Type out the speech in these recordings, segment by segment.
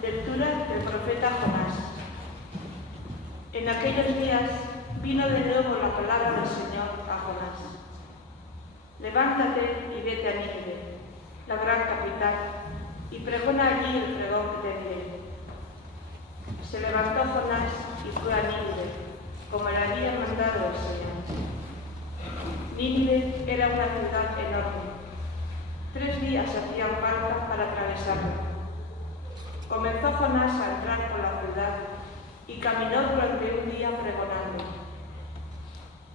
Lectura del profeta Jonás. En aquellos días vino de nuevo la palabra del Señor a Jonás. Levántate y vete a Nínive, la gran capital, y pregona allí el pregón de Nínive. Se levantó Jonás y fue a Nínive, como le había mandado el Señor. Nínive era una ciudad enorme. 3 días hacían falta para atravesarla. Comenzó Jonás a entrar por la ciudad y caminó durante un día pregonando.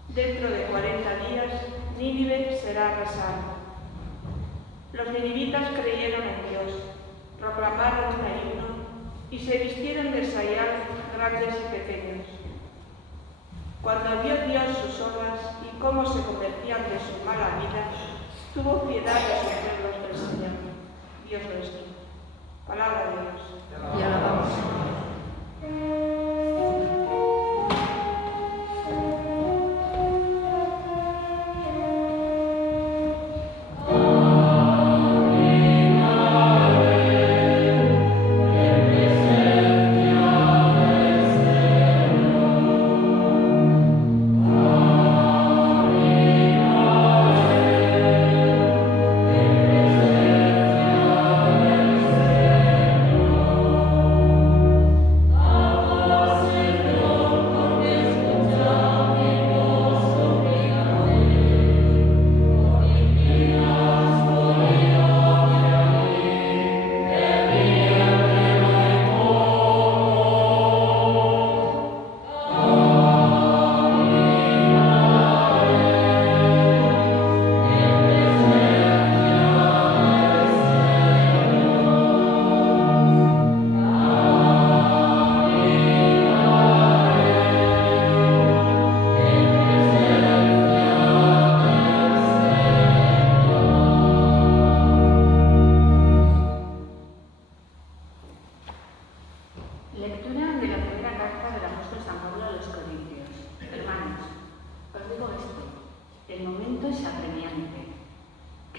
Dentro de 40 días, Nínive será arrasada. Los ninivitas creyeron en Dios, proclamaron un himno y se vistieron de sayal grandes y pequeños. Cuando vio Dios sus obras y cómo se convertían de su mala vida, tuvo piedad de sus pueblos del Señor, Dios nuestro. Palabra de Dios. Y alabamos. Oh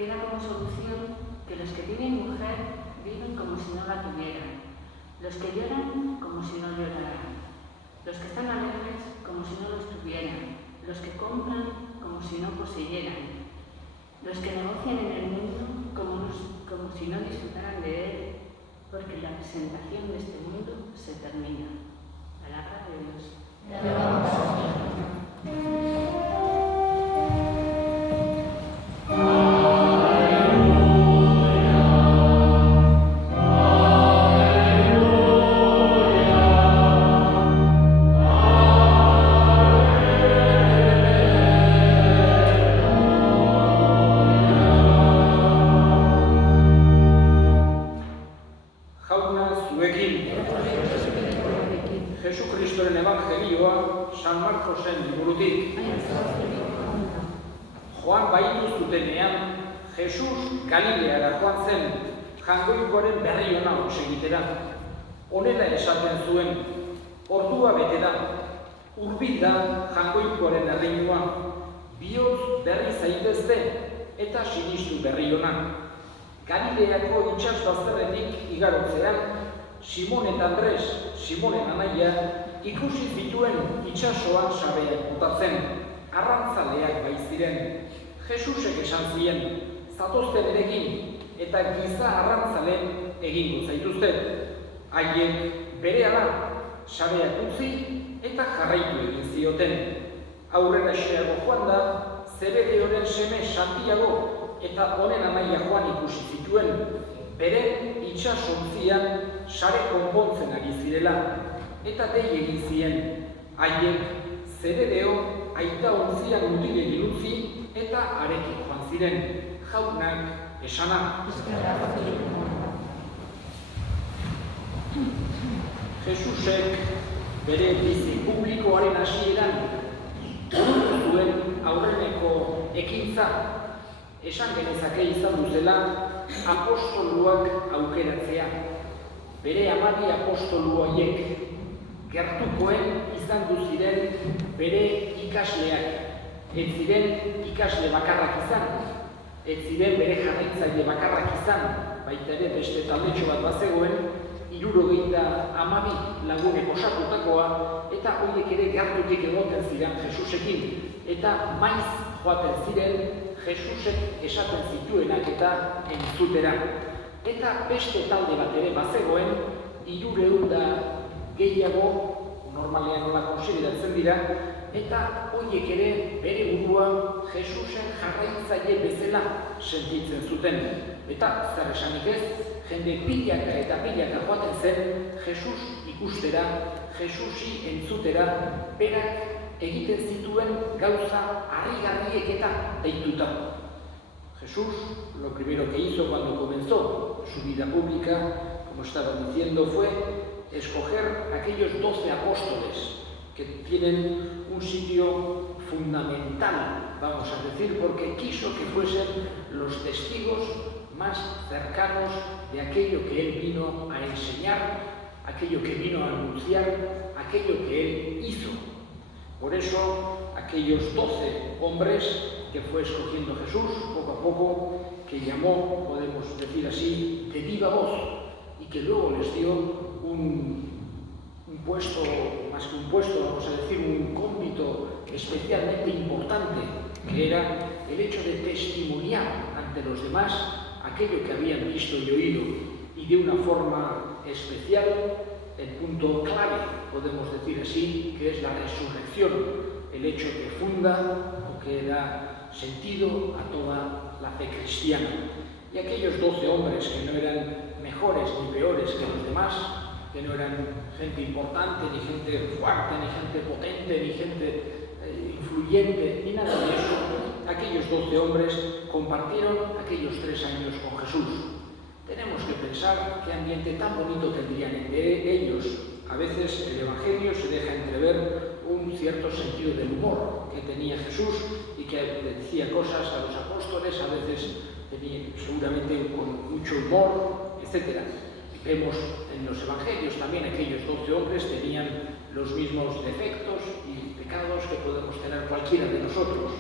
queda como solución que los que tienen mujer viven como si no la tuvieran, los que lloran como si no lloraran, los que están alegres como si no los tuvieran, los que compran como si no poseyeran, los que negocian en el mundo como si no disfrutaran de él, porque la presentación de este mundo se termina. Palabra de Dios. Jesucristoren evangelioa San Markosen liburutik. Joan baitu zutenean, Jesus Galileara joan zen, jangoikoaren berri ona egitera. Honela esaten zuen, ordua bete da, hurbil da jangoikoaren erreinua, bihotz berri zaitezte eta sinistu berri ona. Galileako itsas bazterretik igarotzean, Simon eta Andres, Simonen anaia, ikusi zituen itsasoan sareak botatzen, arrantzaleak baiziren. Jesusek esan zien, zatozte berekin eta giza arrantzalen egingo zaituzte. Haiek berehala sareak utzi eta jarraitu egin zioten. Aurrera xeago joan da, Zebedeoren seme Santiago eta honen anaia Joan ikusi zituen, bere itsasontzian sare konpontzen ari zirela, eta dei egin zien, haiek Zebedeo aita ontzian mutilen utzi eta harekin joan ziren, jaunak esana. Jesusek bere bizi publikoaren hasieran burutu zuen aurreneko ekintza, esan genezake izan duzela apostoluak aukeratzea. Bere 12 apostolu horiek gertukoen izan ziren bere ikasleak. Ez ziren ikasle bakarrak izan, ez ziren bere jarraitzaile bakarrak izan, baita ere beste taldetxo bat bazegoen, 72 lagunek osatutakoa, eta horiek ere gertutik egoten ziren Jesusekin, eta maiz joaten ziren Jesusek esaten zituenak eta entzutera. Eta beste talde bat ere bazegoen, 300 gehiago, normalean nola konsideratzen dira, eta horiek ere bere burua Jesusen jarraitzaile bezala sentitzen zuten. Eta zer esanik ez, jende pilaka eta pilaka joaten zen Jesus ikustera, Jesusi entzutera, berak egiten zituen gauza harrigarriek eta deituta. Jesús lo primero que hizo cuando comenzó su vida pública, como estaba diciendo, fue escoger aquellos 12 apóstoles que tienen un sitio fundamental, vamos a decir, porque quiso que fuesen los testigos más cercanos de aquello que él vino a enseñar, aquello que vino a anunciar, aquello que él hizo. Por eso, aquellos 12 hombres que fue escogiendo Jesús, poco a poco, que llamó, podemos decir así, de viva voz, y que luego les dio un puesto, más que un puesto, vamos a decir, un cómpito especialmente importante, que era el hecho de testimoniar ante los demás aquello que habían visto y oído, y de una forma especial, el punto clave, podemos decir así, que es la resurrección, el hecho que funda o que da sentido a toda la fe cristiana. Y aquellos 12 hombres que no eran mejores ni peores que los demás, que no eran gente importante, ni gente fuerte, ni gente potente, ni gente influyente, ni nada de eso, aquellos 12 hombres compartieron aquellos 3 años con Jesús. Tenemos que pensar qué ambiente tan bonito tendrían entre ellos. A veces el Evangelio se deja entrever un cierto sentido del humor que tenía Jesús y que le decía cosas a los apóstoles, a veces tenía seguramente con mucho humor, etc. Vemos en los Evangelios también aquellos 12 hombres tenían los mismos defectos y pecados que podemos tener cualquiera de nosotros.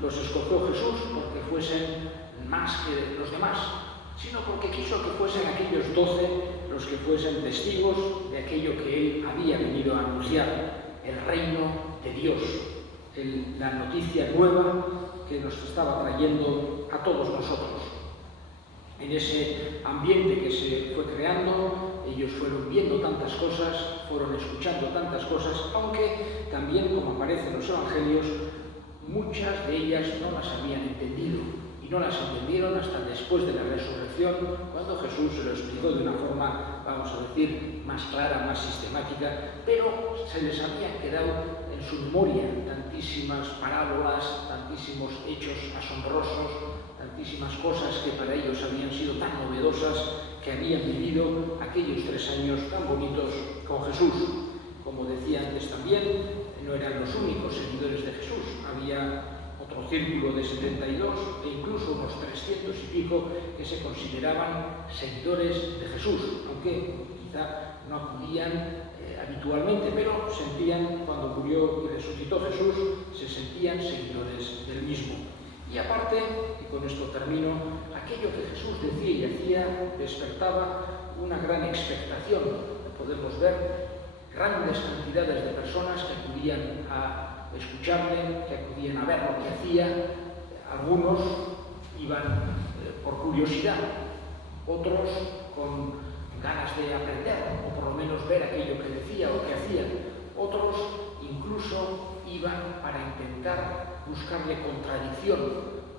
Los escogió Jesús porque fuesen más que los demás, sino porque quiso que fuesen aquellos 12 los que fuesen testigos de aquello que él había venido a anunciar, el reino de Dios, la noticia nueva que nos estaba trayendo a todos nosotros. En ese ambiente que se fue creando, ellos fueron viendo tantas cosas, fueron escuchando tantas cosas, aunque también, como aparece en los evangelios, muchas de ellas no las habían entendido, y no las entendieron hasta después de la resurrección, cuando Jesús se lo explicó de una forma, vamos a decir, más clara, más sistemática, pero se les habían quedado en su memoria tantísimas parábolas, tantísimos hechos asombrosos, tantísimas cosas que para ellos habían sido tan novedosas, que habían vivido aquellos 3 años tan bonitos con Jesús. Como decía antes también, no eran los únicos seguidores de Jesús, había otro círculo de 72 e incluso unos 300 y pico que se consideraban seguidores de Jesús, aunque quizá no acudían habitualmente, pero sentían, cuando murió y resucitó Jesús, se sentían seguidores del mismo. Y aparte, y con esto termino, aquello que Jesús decía y hacía despertaba una gran expectación. Podemos ver grandes cantidades de personas que acudían a escucharle, que acudían a ver lo que hacía. Algunos iban por curiosidad, otros con ganas de aprender, o por lo menos ver aquello que decía o que hacía. Otros incluso iban para intentar buscarle contradicción,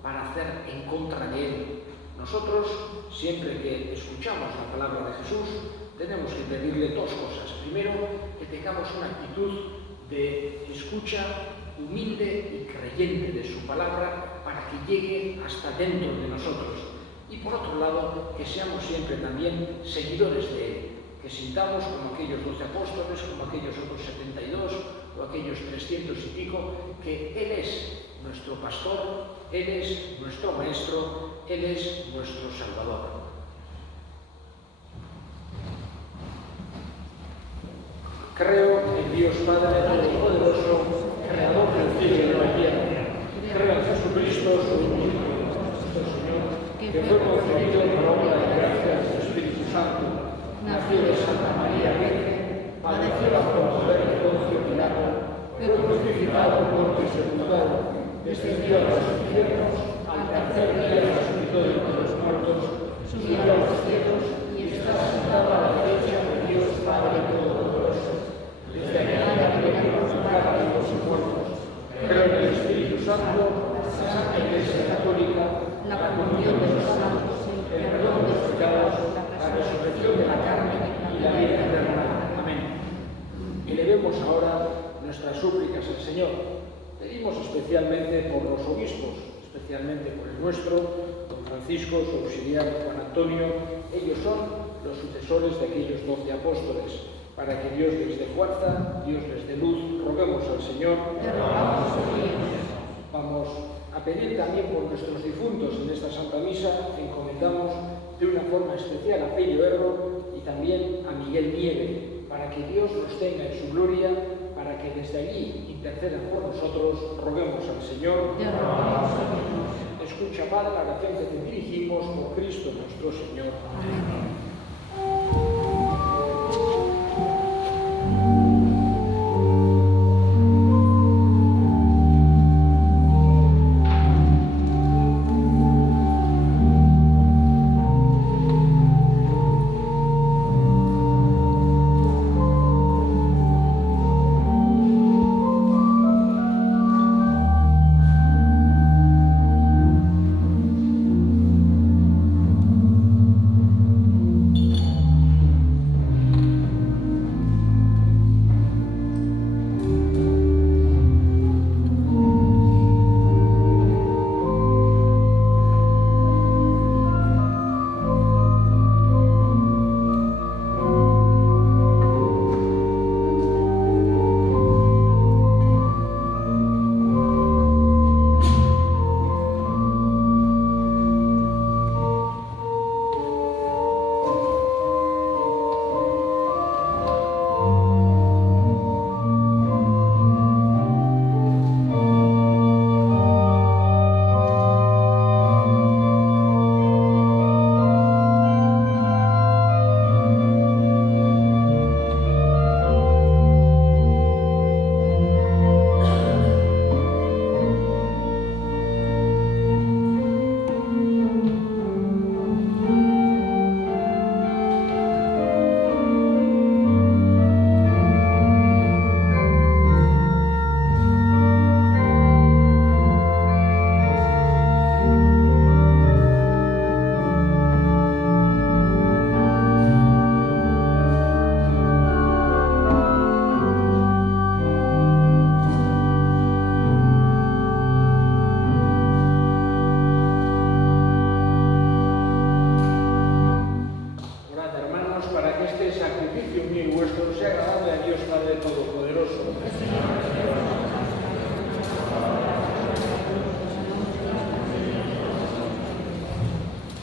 para hacer en contra de él. Nosotros, siempre que escuchamos la palabra de Jesús, tenemos que pedirle 2 cosas. Primero, que tengamos una actitud de escucha humilde y creyente de su palabra para que llegue hasta dentro de nosotros. Y por otro lado, que seamos siempre también seguidores de él, que sintamos como aquellos 12 apóstoles, como aquellos otros 72 o aquellos 300 y pico, que él es nuestro pastor, él es nuestro maestro, él es nuestro salvador. Creo en Dios Padre Todopoderoso, Creador del cielo y de la tierra. Creo en Jesucristo, su único Hijo, nuestro Señor, que fue concebido por obra de gracia del Espíritu Santo, nació de Santa María Virgen, padeció bajo poder de Poncio Pilato, fue crucificado por sepultado, descendió a los infiernos, al tercer día resucitó de entre los muertos, subió a los cielos y está sentado a la derecha de Dios Padre Todopoderoso. Desde allá viene a juzgar a vivos y muertos. Creo en el Espíritu Santo, la Santa Iglesia Católica, la comunión de los santos, el perdón de los pecados, la resurrección de la carne y la vida eterna. Amén. Elevemos ahora nuestras súplicas al Señor. Pedimos especialmente por los obispos, especialmente por el nuestro, don Francisco, su auxiliar Juan Antonio. Ellos son los sucesores de aquellos 12 apóstoles. Para que Dios les dé fuerza, Dios les dé luz, roguemos al Señor. Vamos a pedir también por nuestros difuntos en esta Santa Misa. Encomendamos de una forma especial a Pello Erro y también a Miguel Nieve, para que Dios los tenga en su gloria, para que desde allí intercedan por nosotros. Roguemos al Señor. Escucha, Padre, la oración que te dirigimos por Cristo nuestro Señor. Amén.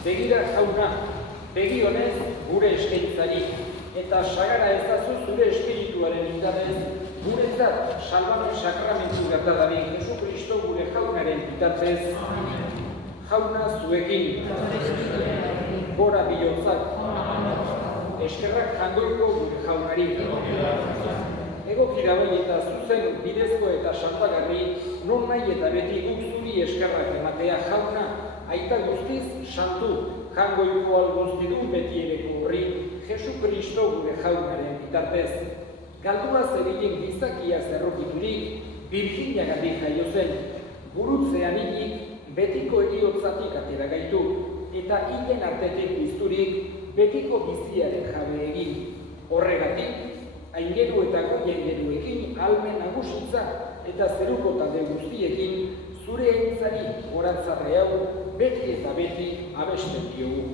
Begira jauna, begi honez gure eskaintzari, eta sagara ezazu zure espirituaren indarrez, guretzat salbamen sakramentu gerta dadin Jesukristo gure jaunaren bitartez. Jauna zuekin, gora bihotzak, eskerrak jangoiko gure jaunari. Egokira bai eta zuzen bidezko eta santagarri, non nahi eta beti guk zuri eskerrak ematea jauna, aita guztiz santu, jangoiko alguztidun beti ereko horri, Jesukristo gure jaunaren bitartez. Galdua zebilen gizakia zerrokiturik, Virginiagatik jaio zen, gurutzean hilik, betiko eriotzatik atera gaitu, eta hilen artetik bizturik, betiko biziaren jabe egin. Horregatik, aingeru eta goiengeruekin almen nagusitza eta zeruko talde guztiekin, zure entzari goratzarre hau, beti eta beti abesten diogu.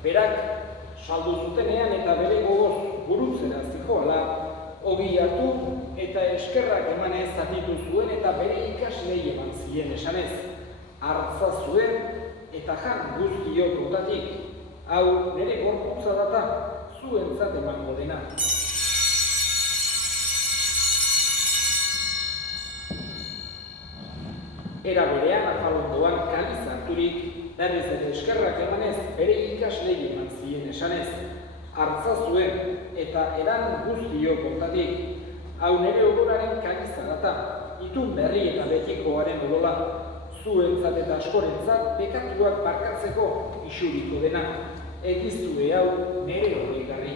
Berak, saldu zutenean eta bere gogoz gurutzera zijoala, ogi hartu eta eskerrak emanez zatitu zuen eta bere ikaslei eman zien esanez. Hartza zuen eta jan guztiok botatik, hau nire gorputza data zuentzat emango dena. Era berean afalondoan kaliz harturik, berriz ere eskerrak emanez bere ikaslei eman zien esanez. Hartza zuen eta eran guztiok botatik, hau nire odolaren kaliza data, itun berri eta betikoaren odola, zuentzat eta askorentzat bekatuak barkatzeko isuriko dena. Egizue hau nire oroigarri.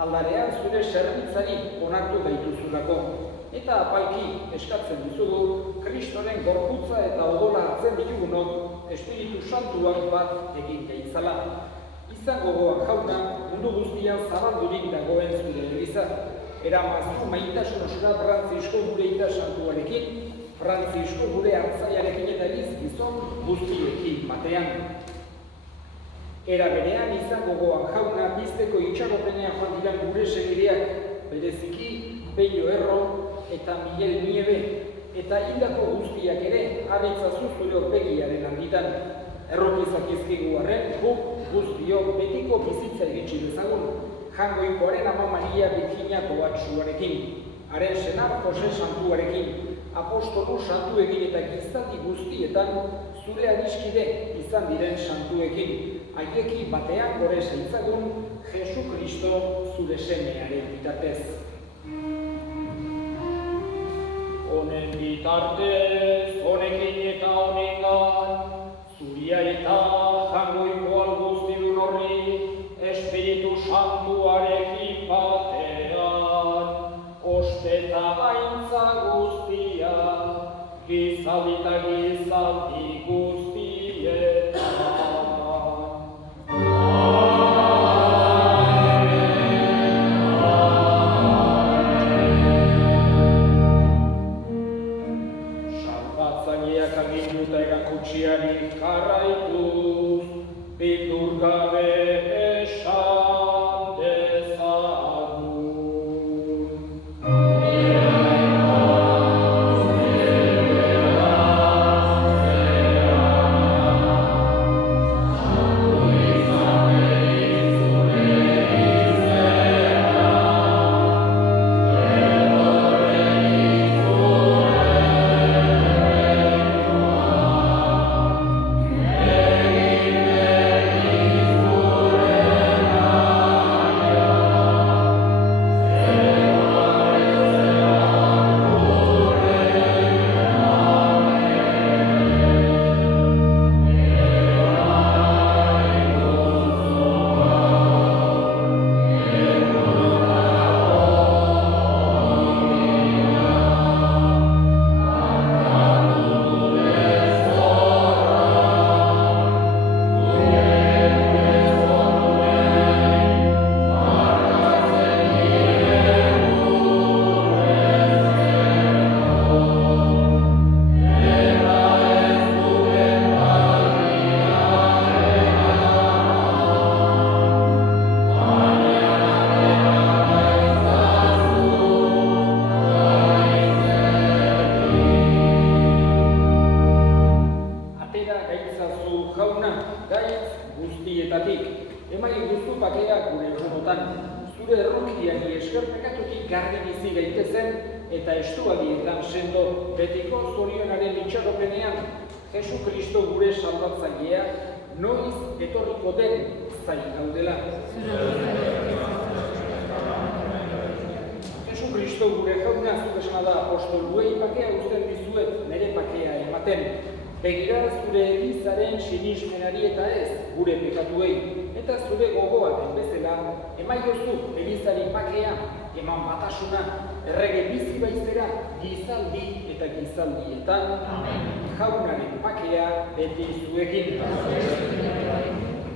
Aldarean zure zerbitzari onartu gaituzulako, eta apalki eskatzen dizugu Kristoren gorputza eta odola hartzen ditugunok Espiritu Santuak bat egin gaitzala. Izan gogoan jauna, mundu guztian zabaldurik dagoen zure eliza. Eramaztu maitasun osura Frantzisko gure ita santuarekin, Frantzisko gure hartzaiarekin eta gizon guztiekin batean. Era berean izan gogoan jauna bizteko itxaropenean joan diran gure segideak, bereziki Bello Erro eta Miguel Nieve, eta eta hildako guztiak ere harritzazu zure aurpegiaren argitan. Erropizak izkigu arren, guk guztiok betiko bizitza iritsi dezagun, Jangoikoaren Ama Maria Birjina Kobatsuarekin, haren senar Jose Santuarekin, apostolu santuekin eta gizaldi guztietan zure adiskide izan diren santuekin, haiekin batean gore zaitzagun Jesu Kristo zure semearen bitartez. Honen bitartez, honekin eta honengan, zuria eta Jangoiko alguztidun horri, Espiritu Santuarekin batean, ospeta aintza guztia, gizaldi eta gizaldi guztietan. Salbatzaileak aginduta erankutsiari jarraituz, bildur gabe esan dezagun. Eta estuadietan sendo betiko zorionaren itxaropenean, Jesu Kristo gure salbatzailea noiz etorriko den zain gaudela. Jesu Kristo gure jauna zuk esana da apostoluei pakea uzten dizuet nire pakea ematen. Begira zure elizaren sinismenari eta ez gure pekatuei, eta zure gogoaren bezala emaiozu elizari pakea, eman batasuna, errege bizi baizera gizaldi eta gizaldietan, jaunaren pakea beti zuekin.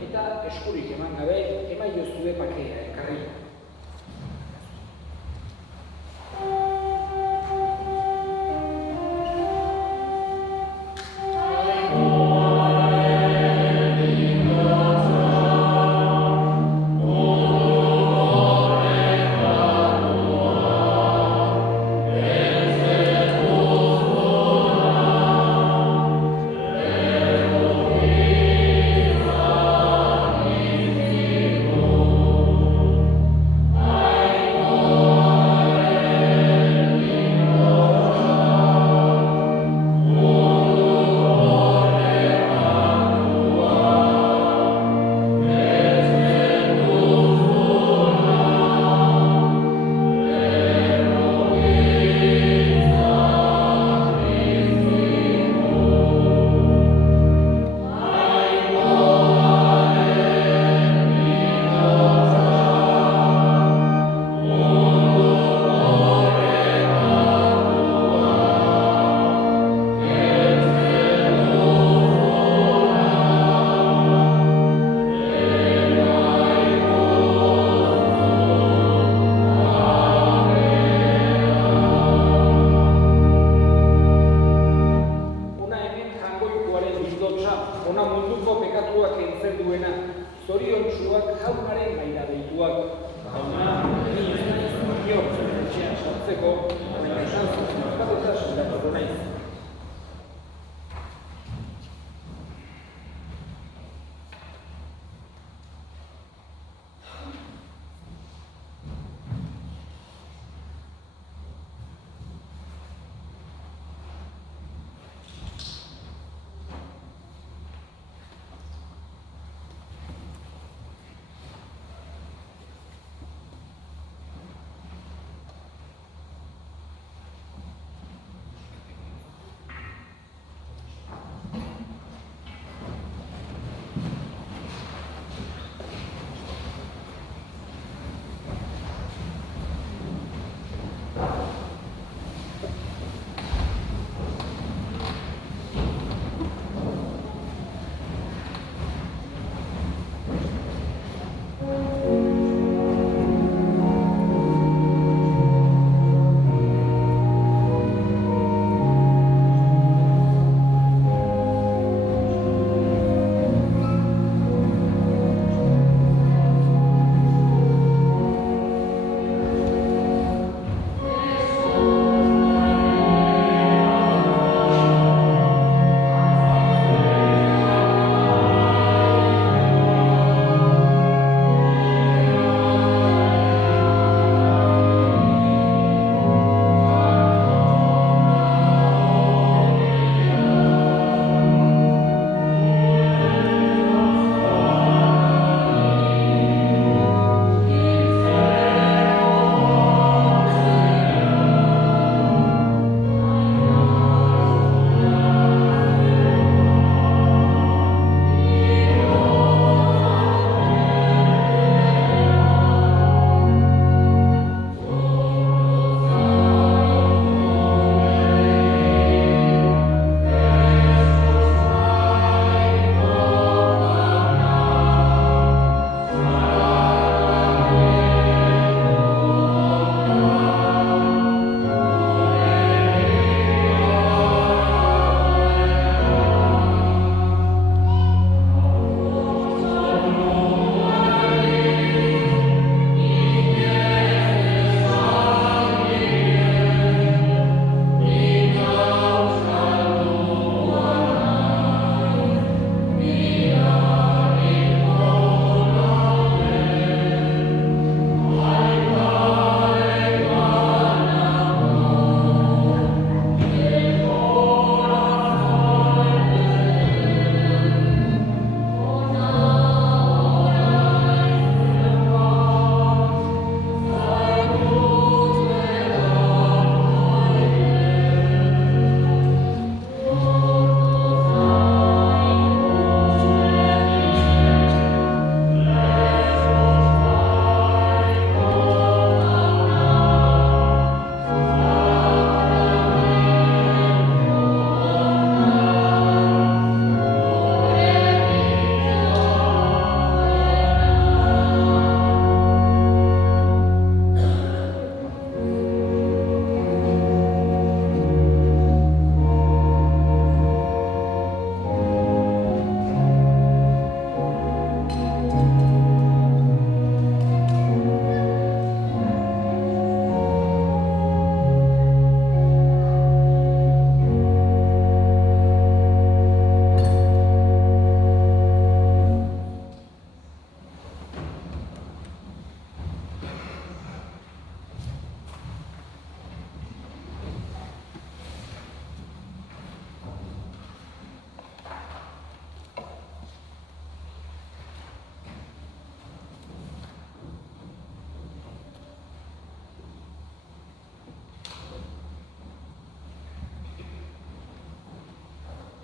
Eta eskurik eman gabe, emaiozue pakea ekarri.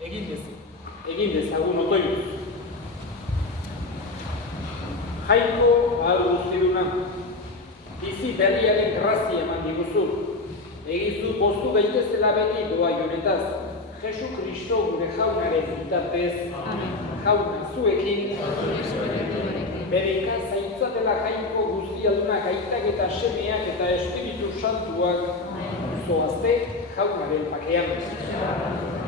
egin dezagun otoinuz. Jaiko ahal guztiduna, bizi berriaren grazia eman diguzu. Egizu poztu gaitezela beti doa honetaz. Jesu Kristo gure jaunaren bitartez, jauna zuekin, bere ikazaintzatela Jaiko guztiadunak aitak eta semeak eta Espiritu Santuak zoazte jaunaren pakean.